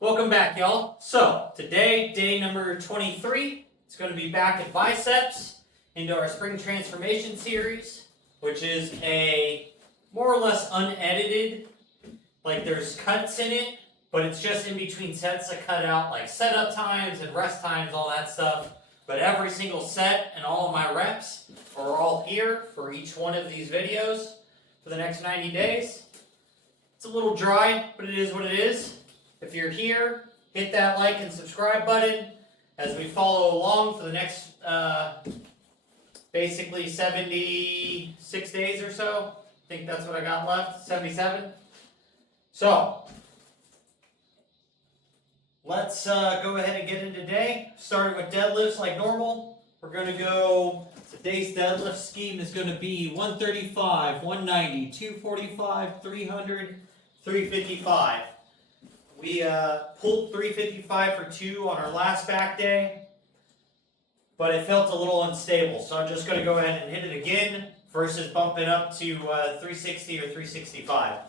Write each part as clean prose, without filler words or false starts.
Welcome back, y'all. So, today, day number 23. It's going to be back at biceps into our spring transformation series, which is a more or less unedited, like there's cuts in it, but it's just in between sets to cut out like setup times and rest times, all that stuff. But every single set and all of my reps are all here for each one of these videos for the next 90 days. It's a little dry, but it is what it is. If you're here, hit that like and subscribe button as we follow along for the next basically 76 days or so. I think that's what I got left, 77. So, let's go ahead and get into today. Starting with deadlifts like normal. We're going to go, today's deadlift scheme is going to be 135, 190, 245, 300, 355. We pulled 355 for 2 on our last back day, but it felt a little unstable. So I'm just going to go ahead and hit it again versus bumping up to 360 or 365.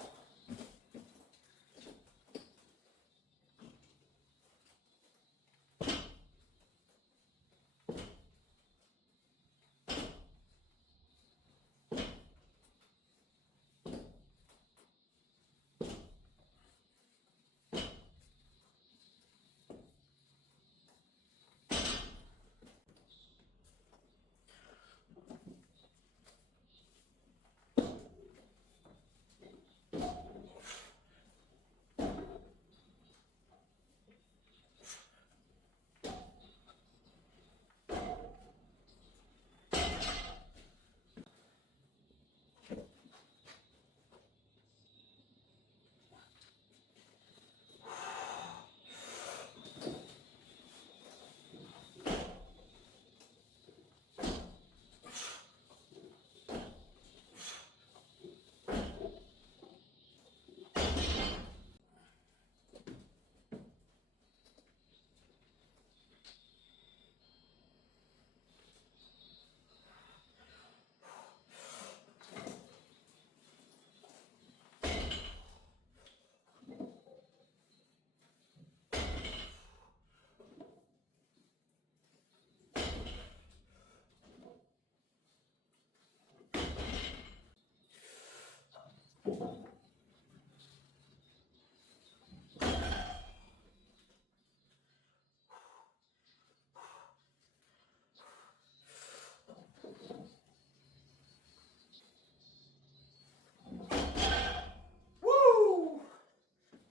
Woo!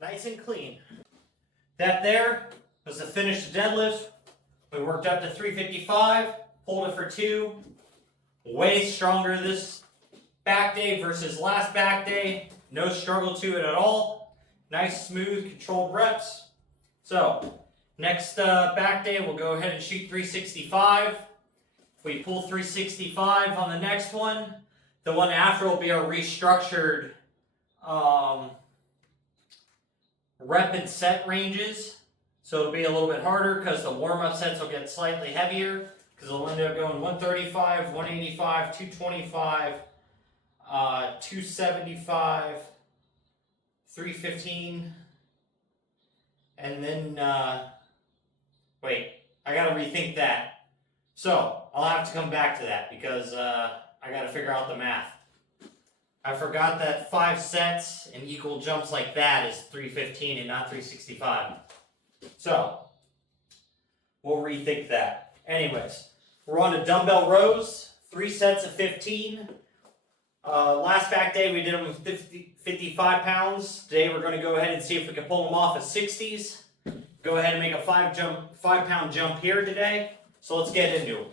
Nice and clean. That there was the finished deadlift. We worked up to 355, pulled it for 2. Way stronger this back day versus last back day. No struggle to it at all. Nice, smooth, controlled reps. So, next back day, we'll go ahead and shoot 365. If we pull 365 on the next one, the one after will be our restructured rep and set ranges. So it'll be a little bit harder because the warm-up sets will get slightly heavier because it'll end up going 135, 185, 225, 275, 315, and then, wait, I gotta rethink that. So, I'll have to come back to that because I gotta figure out the math. I forgot that 5 sets and equal jumps like that is 315 and not 365. So, we'll rethink that. Anyways, we're on to dumbbell rows, 3 sets of 15. Last back day we did them with 55 pounds. Today we're going to go ahead and see if we can pull them off at 60s. Go ahead and make a 5-pound jump here today. So let's get into it.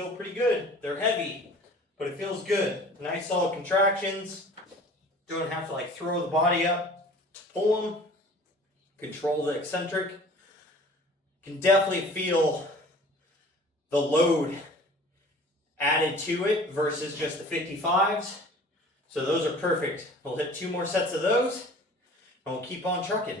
feel pretty good. They're heavy, but it feels good. Nice solid contractions. Don't have to like throw the body up to pull them. Control the eccentric. Can definitely feel the load added to it versus just the 55s. So those are perfect. We'll hit 2 more sets of those and we'll keep on trucking.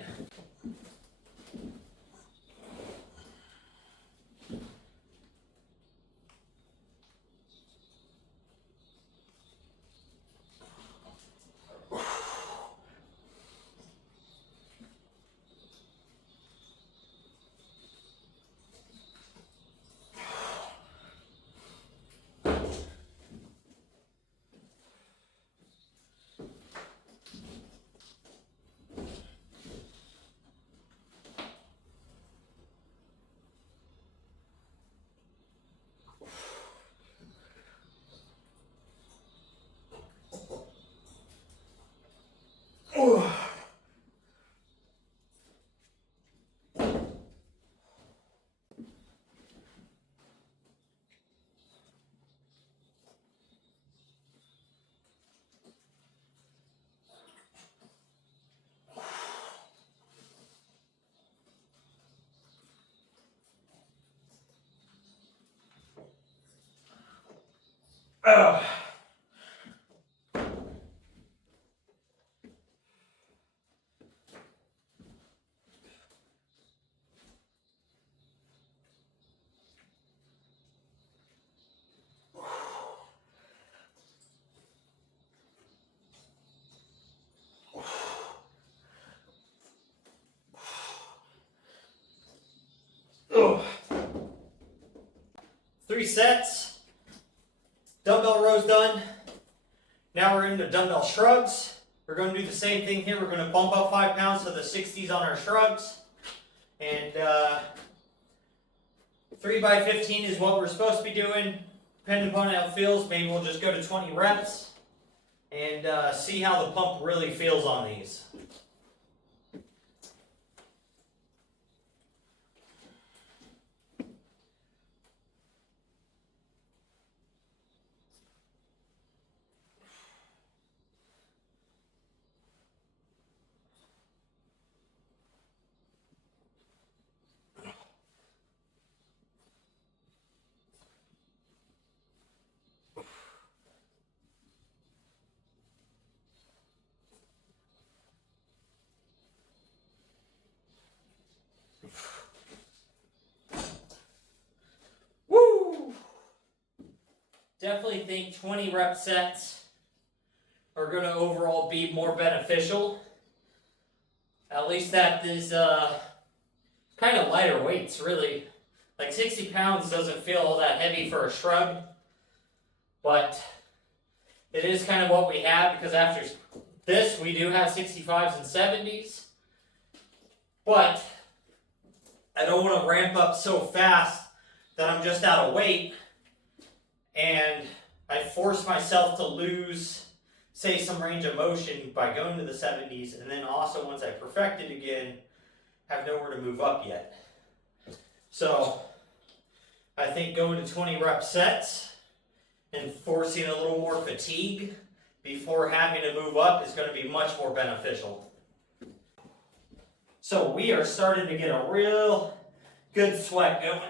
Ugh. Ugh. 3 sets. Dumbbell rows done. Now we're into dumbbell shrugs. We're going to do the same thing here. We're going to bump up 5 pounds to the 60s on our shrugs. And 3 by 15 is what we're supposed to be doing. Depending upon how it feels, maybe we'll just go to 20 reps and see how the pump really feels on these. Woo! Definitely think 20 rep sets are going to overall be more beneficial. At least that is kind of lighter weights, really. Like 60 pounds doesn't feel all that heavy for a shrug, but it is kind of what we have because after this we do have 65s and 70s. But I don't want to ramp up so fast that I'm just out of weight and I force myself to lose, say, some range of motion by going to the 70s, and then also once I perfect it again, have nowhere to move up yet. So I think going to 20 rep sets and forcing a little more fatigue before having to move up is going to be much more beneficial. So we are starting to get a real good sweat going.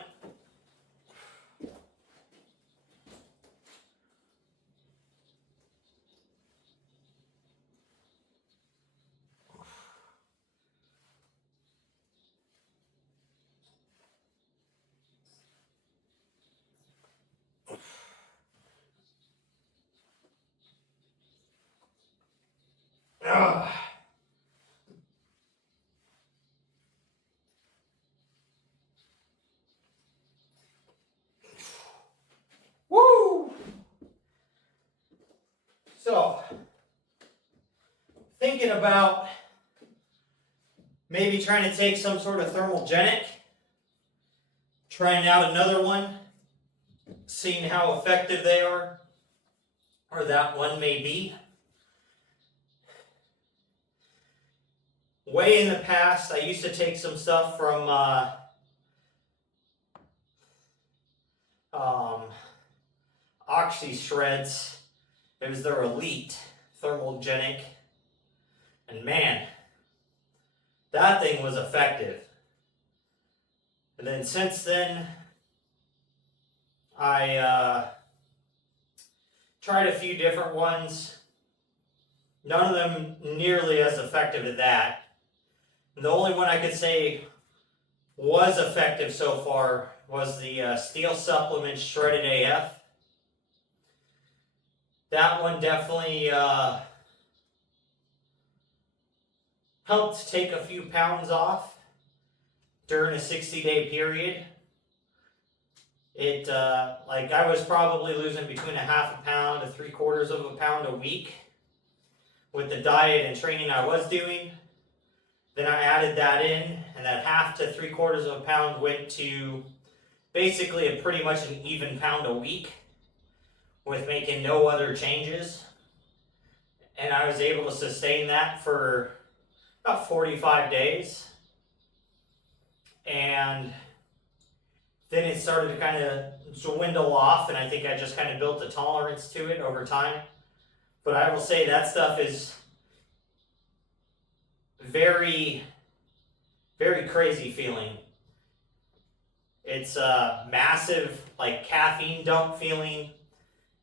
Ugh. Woo! So, thinking about maybe trying to take some sort of thermogenic, trying out another one, seeing how effective they are, or that one may be. Way in the past, I used to take some stuff from Oxy Shreds. It was their Elite Thermogenic. And man, that thing was effective. And then since then, I tried a few different ones. None of them nearly as effective as that. And the only one I could say was effective so far was the Steel Supplement Shredded AF. That one definitely helped take a few pounds off during a 60-day period. It, like I was probably losing between a half a pound to 3/4 of a pound a week with the diet and training I was doing. Then I added that in, and that half to 3/4 of a pound went to basically a pretty much an even pound a week with making no other changes. And I was able to sustain that for about 45 days. And then it started to kind of dwindle off, and I think I just kind of built a tolerance to it over time. But I will say that stuff is very, very crazy feeling. It's a massive, like, caffeine dump feeling.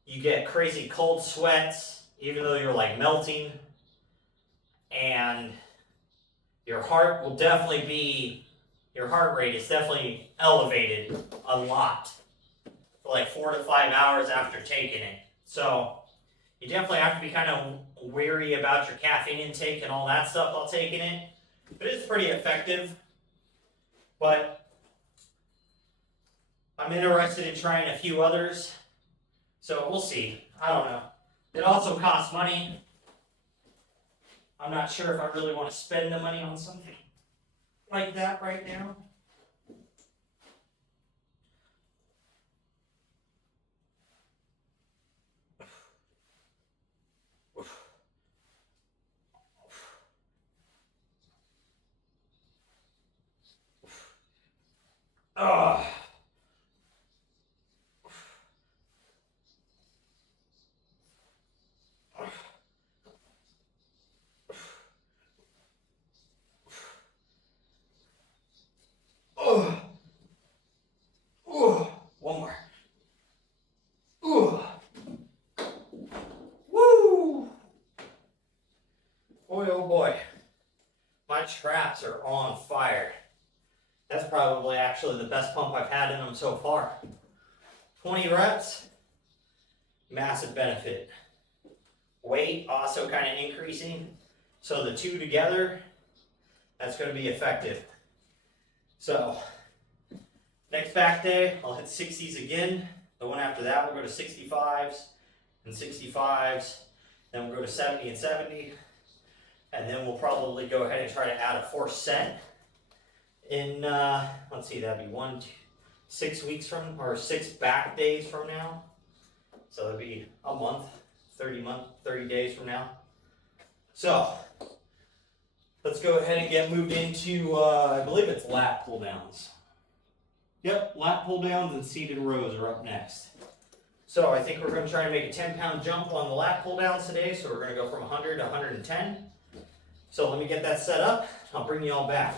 You get crazy cold sweats, even though you're like melting. And your heart will definitely be, your heart rate is definitely elevated a lot for like 4 to 5 hours after taking it. So you definitely have to be kind of wary about your caffeine intake and all that stuff while taking it. But it's pretty effective. But I'm interested in trying a few others. So we'll see. I don't know. It also costs money. I'm not sure if I really want to spend the money on something like that right now. Ugh. One more. Woo! Boy, oh boy. My traps are on fire. That's probably actually the best pump I've had in them so far. 20 reps, massive benefit. Weight also kind of increasing. So the two together, that's going to be effective. So next back day, I'll hit 60s again. The one after that, we'll go to 65s and 65s. Then we'll go to 70 and 70. And then we'll probably go ahead and try to add a 4th set in, let's see, that'd be 6 weeks from, or 6 back days from now. So that'd be a month, 30 days from now. So let's go ahead and get moved into, I believe it's lat pull downs. Yep, lat pull downs and seated rows are up next. So I think we're going to try and make a 10-pound jump on the lat pull downs today. So we're going to go from 100 to 110. So let me get that set up. I'll bring you all back.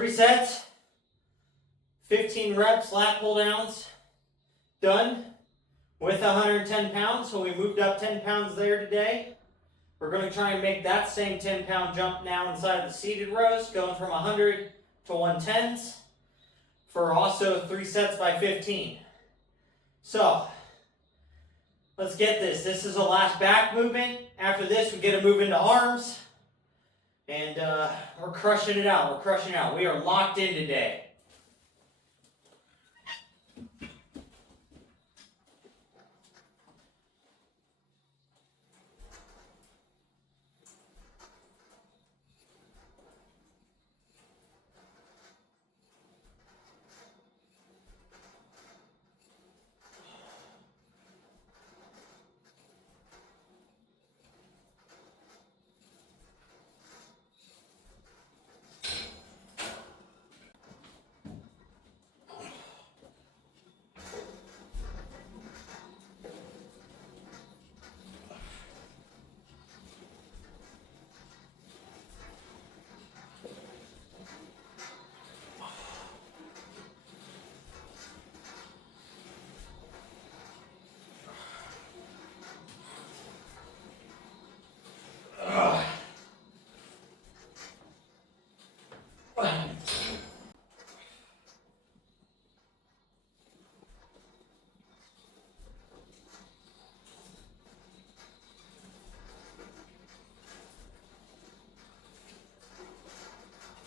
3 sets, 15 reps, lat pull downs, done with 110 pounds. So we moved up 10 pounds there today. We're going to try and make that same 10-pound jump now inside the seated rows, going from 100 to 110s for also 3 sets by 15. So let's get this. This is the last back movement. After this, we get to move into arms. And we're crushing it out. We're crushing it out. We are locked in today.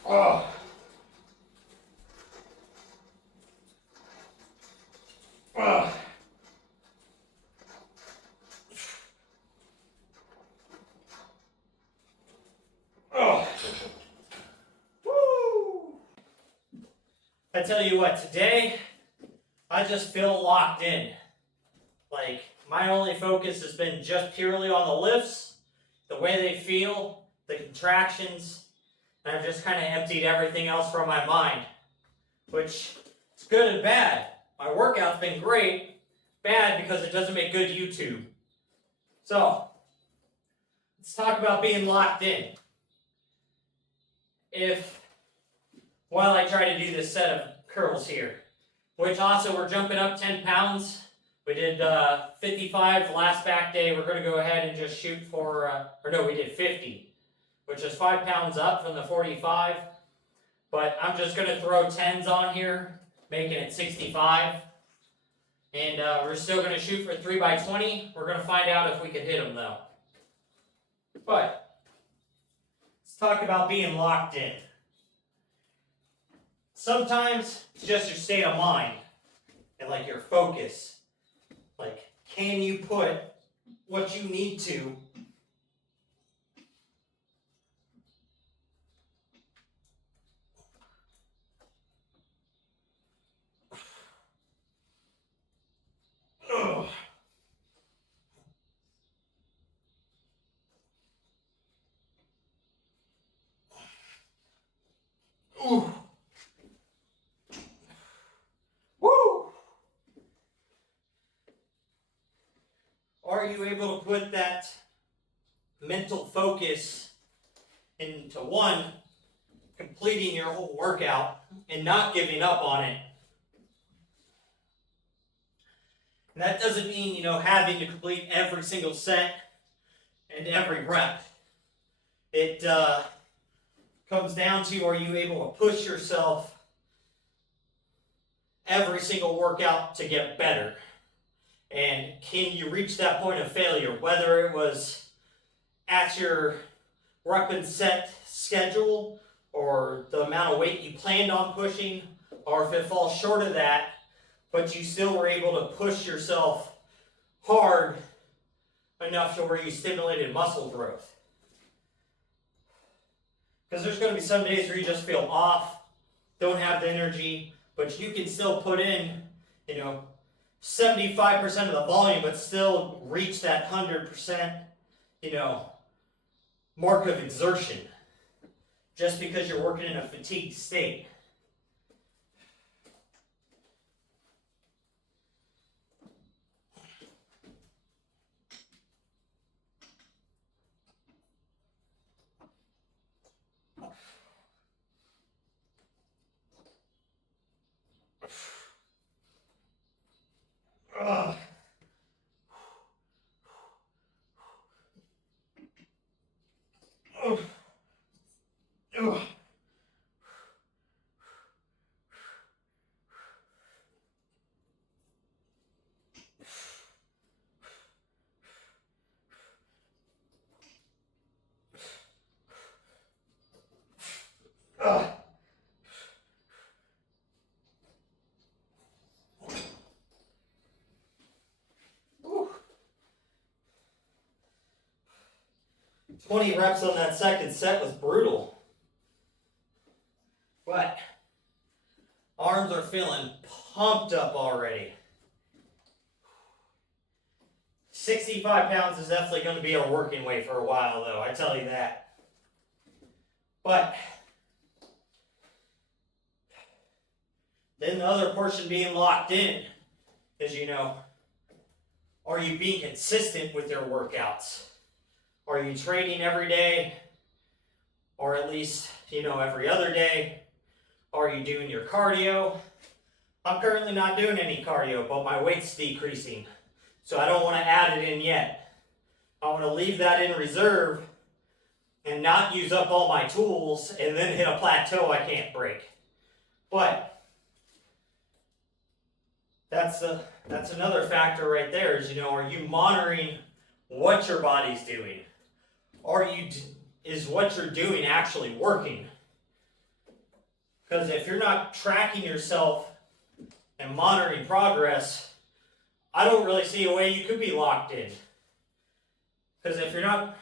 Oh. Oh. Oh. Woo. I tell you what, today I just feel locked in. Like, my only focus has been just purely on the lifts, the way they feel, the contractions, and I've just kind of emptied everything else from my mind, which is good and bad. My workout's been great, bad because it doesn't make good YouTube. So, let's talk about being locked in. While I try to do this set of curls here, which also we're jumping up 10 pounds. We did 55 last back day. We're going to go ahead and just shoot for, we did 50, which is 5 pounds up from the 45. But I'm just going to throw 10s on here, making it 65. And we're still going to shoot for 3 by 20. We're going to find out if we can hit them though. But let's talk about being locked in. Sometimes it's just your state of mind and like your focus. Like, can you put what you need to Ugh. Ooh. Woo! Are you able to put that mental focus into one, completing your whole workout and not giving up on it? And that doesn't mean, having to complete every single set and every rep. It comes down to, are you able to push yourself every single workout to get better? And can you reach that point of failure, whether it was at your rep and set schedule or the amount of weight you planned on pushing, or if it falls short of that, but you still were able to push yourself hard enough to where you stimulated muscle growth. Because there's going to be some days where you just feel off, don't have the energy, but you can still put in, 75% of the volume, but still reach that 100%, mark of exertion, just because you're working in a fatigued state. 20 reps on that second set was brutal. But arms are feeling pumped up already. 65 pounds is definitely going to be our working weight for a while, though, I tell you that. But then the other portion being locked in is, are you being consistent with your workouts? Are you training every day? Or at least, every other day? Are you doing your cardio? I'm currently not doing any cardio, but my weight's decreasing. So I don't want to add it in yet. I want to leave that in reserve and not use up all my tools and then hit a plateau I can't break. But that's another factor right there is, are you monitoring what your body's doing? Is what you're doing actually working? Because if you're not tracking yourself and monitoring progress, I don't really see a way you could be locked in. Because if you're not,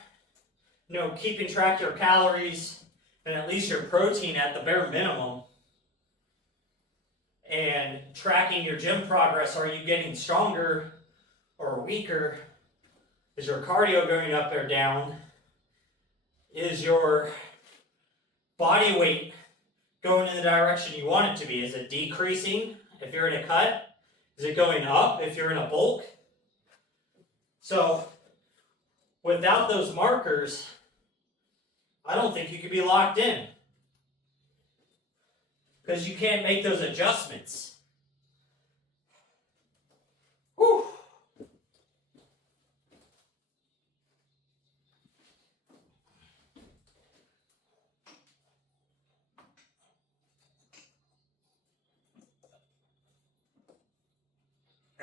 keeping track of your calories and at least your protein at the bare minimum, and tracking your gym progress, are you getting stronger or weaker? Is your cardio going up or down? Is your body weight going in the direction you want it to be? Is it decreasing if you're in a cut? Is it going up if you're in a bulk? So, without those markers, I don't think you could be locked in. Because you can't make those adjustments. Whew.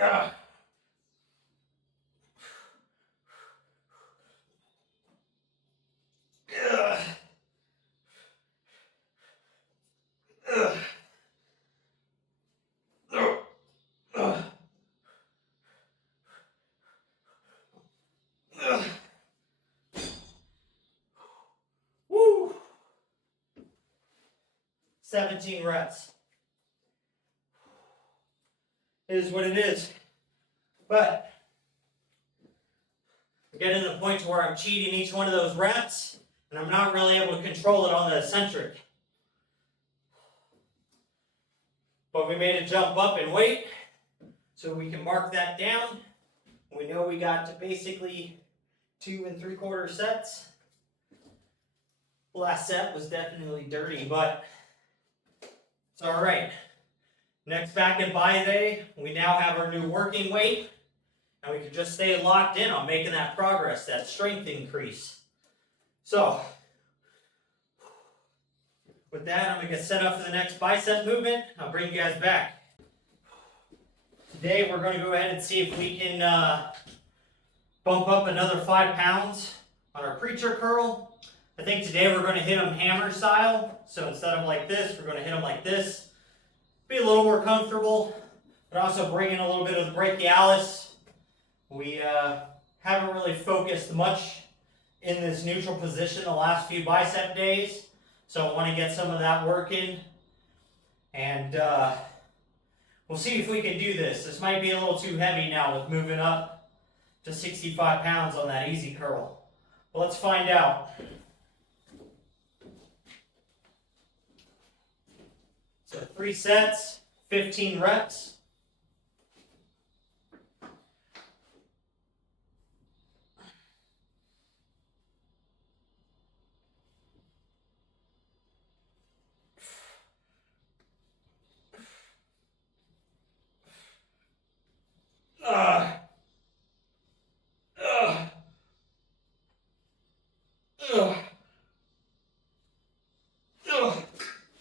Ugh. Ugh. Ugh. Ugh. Ugh. Ugh. Woo. 17 reps. It is what it is. But I'm getting to the point to where I'm cheating each one of those reps, and I'm not really able to control it on the eccentric. But we made a jump up in weight, so we can mark that down. We know we got to basically 2 3/4 sets. Last set was definitely dirty, but it's all right. Next back and by day, we now have our new working weight, and we can just stay locked in on making that progress, that strength increase. So, with that, I'm going to get set up for the next bicep movement. I'll bring you guys back. Today, we're going to go ahead and see if we can bump up another 5 pounds on our preacher curl. I think today we're going to hit them hammer style. So instead of like this, we're going to hit them like this. Be a little more comfortable, but also bring in a little bit of the brachialis. We haven't really focused much in this neutral position the last few bicep days. So I want to get some of that work in. And we'll see if we can do this. This might be a little too heavy now with moving up to 65 pounds on that easy curl. But let's find out. So 3 sets, 15 reps.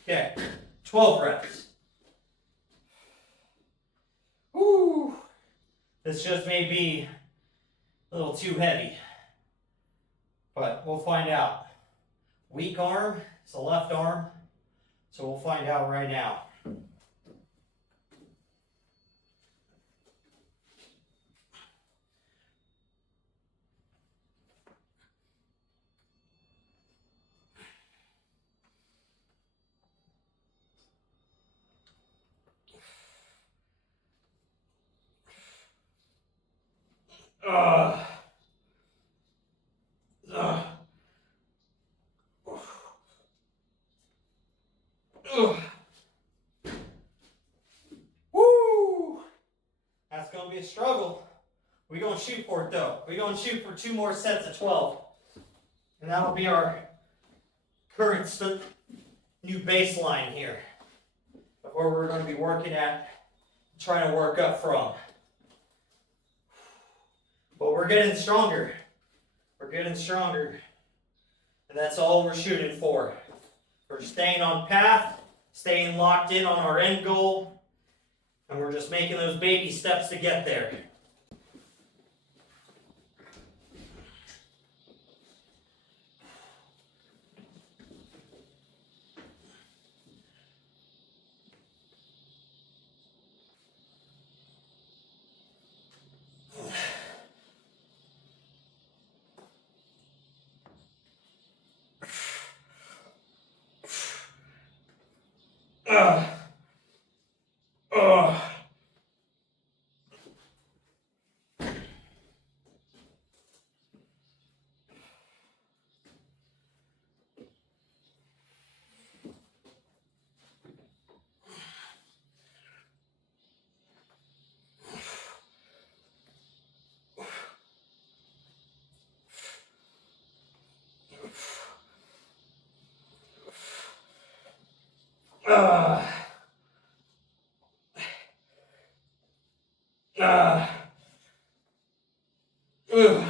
Okay, 12 reps. Woo! This just may be a little too heavy, but we'll find out. Weak arm, it's the left arm, so we'll find out right now. be a struggle. We're going to shoot for it though. We're going to shoot for 2 more sets of 12. And that'll be our current new baseline here of where we're going to be working at, trying to work up from. But we're getting stronger. We're getting stronger. And that's all we're shooting for. We're staying on path, staying locked in on our end goal, and we're just making those baby steps to get there. Woo!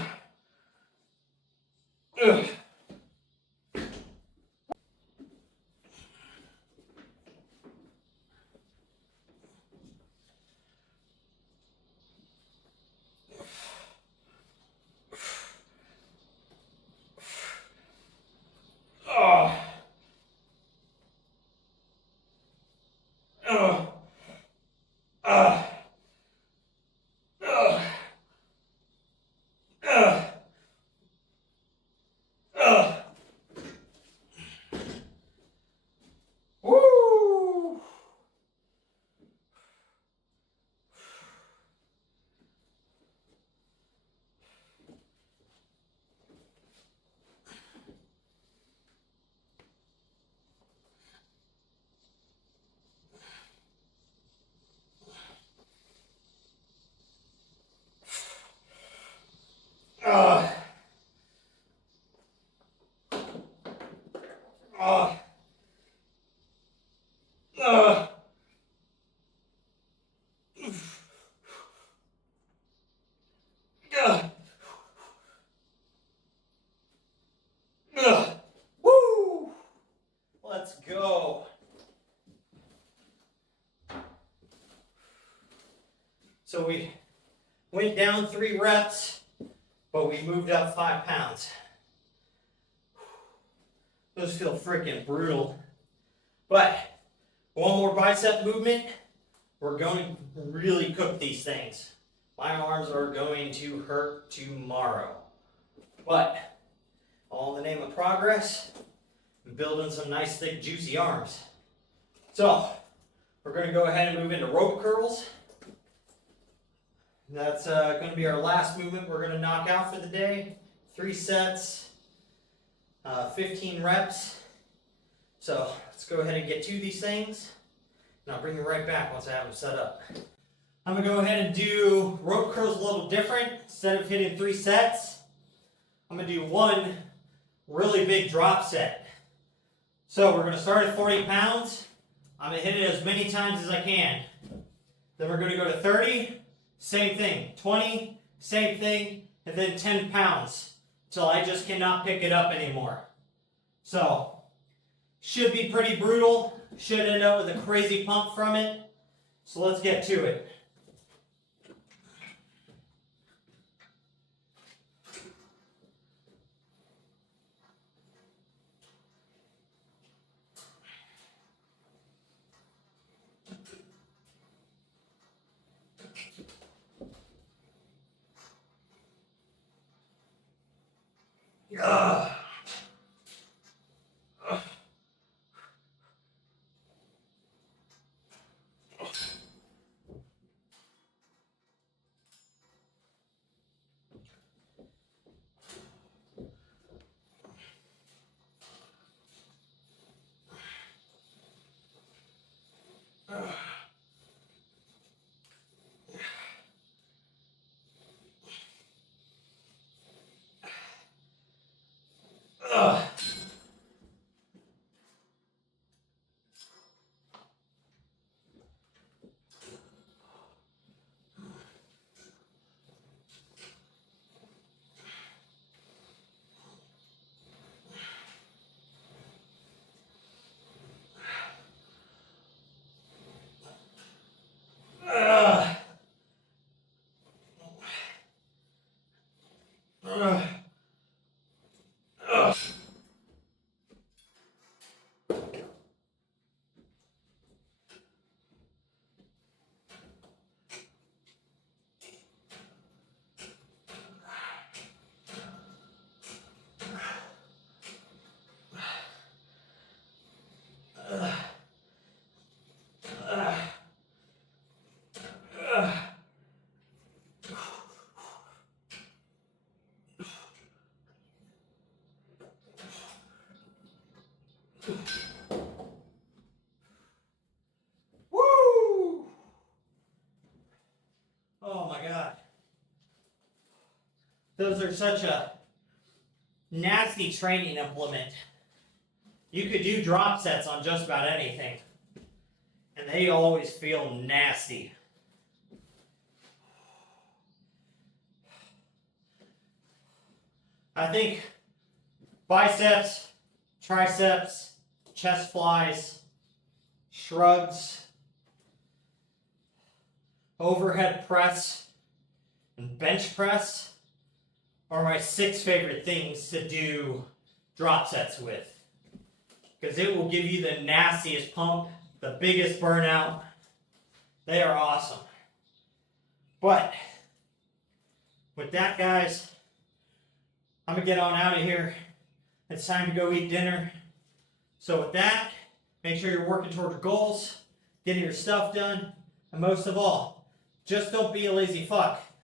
Woo! Let's go. So we went down 3 reps, but we moved up 5 pounds. Those feel freaking brutal. But one more bicep movement, we're going to really cook these things. My arms are going to hurt tomorrow. But all in the name of progress, I'm building some nice, thick, juicy arms. So we're going to go ahead and move into rope curls. That's going to be our last movement we're going to knock out for the day. 3 sets, 15 reps. So let's go ahead and get to these things, and I'll bring you right back once I have them set up. I'm going to go ahead and do rope curls a little different. Instead of hitting 3 sets, I'm going to do 1 really big drop set. So we're going to start at 40 pounds. I'm going to hit it as many times as I can. Then we're going to go to 30, same thing. 20, same thing. And then 10 pounds till I just cannot pick it up anymore. So, should be pretty brutal. Should end up with a crazy pump from it. So let's get to it. because they're such a nasty training implement. You could do drop sets on just about anything, and they always feel nasty. I think biceps, triceps, chest flies, shrugs, overhead press, and bench press are my 6 favorite things to do drop sets with. Because it will give you the nastiest pump, the biggest burnout. They are awesome. But with that, guys, I'm going to get on out of here. It's time to go eat dinner. So with that, make sure you're working toward your goals, getting your stuff done, and most of all, just don't be a lazy fuck.